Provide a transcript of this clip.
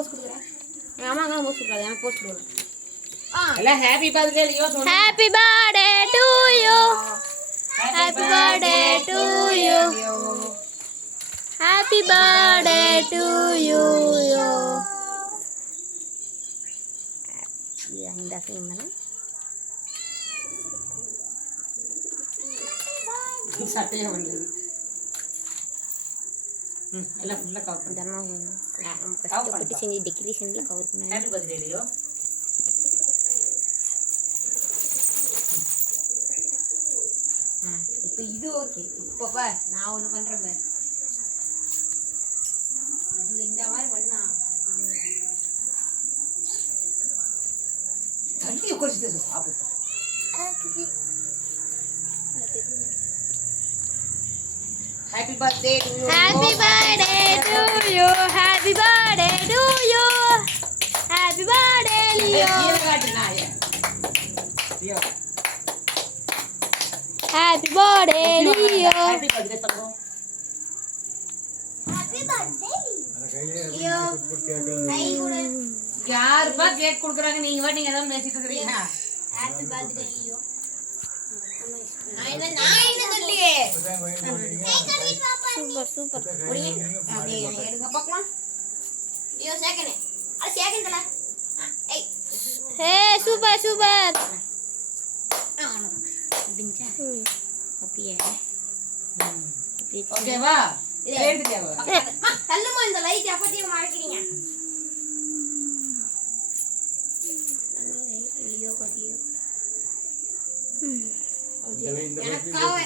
Post கொடுக்குறேன். எங்கள் அம்மா அங்கே போஸ்ட் கொடுக்குறாங்க, எனக்கு போஸ்ட் கொடுக்குறேன். எல்லாம் ஹாப்பி பர்த்டே லியோ சொல்லுங்க. Happy birthday to you. Happy birthday to you. Happy birthday to you. இந்த சிம்மனா சட்டையா வந்து எல்லாம் ஃபுல்லா கவர் பண்ணா நம்ம கஷ்டப்பட்டு செஞ்சு டெக்கரேஷன்ல கவர் பண்ணா. Happy birthday Leo. இப்போ இது ஓகே. இப்போ பார் நான் ஒன்று பண்ணுறேன் பார். இது இந்த மாதிரி பண்ணா தண்ணி குடிச்சிட்டு சாப்பிடு. Happy birthday to you. Happy birthday to you. Happy birthday to you. Happy birthday Leo. கீழ காட்டுனா Leo. Happy birthday Leo. Happy birthday தங்கம். Happy birthday Leo. கை கொடு. யாருப்பா கேக் குடுக்குறாங்க? நீங்க வா, நீங்க ஏதாவது பேசிட்டு இருக்கீங்க. Happy birthday Leo. நான் என்ன சொல்லியே. Super super. ஒரே அப்படியே எடுங்க பார்க்கலாம். Leo second. அது செகண்ட்ல. ஏய் ஹே சூப்பர் சூப்பர். பிஞ்சா அப்படியே. ஓகேவா? எடுத்துக்கவா? தள்ளுமா இந்த லைட் அப்பத்தியே மறக்கிறீங்க. லியோ கட்டியோ. எனக்காக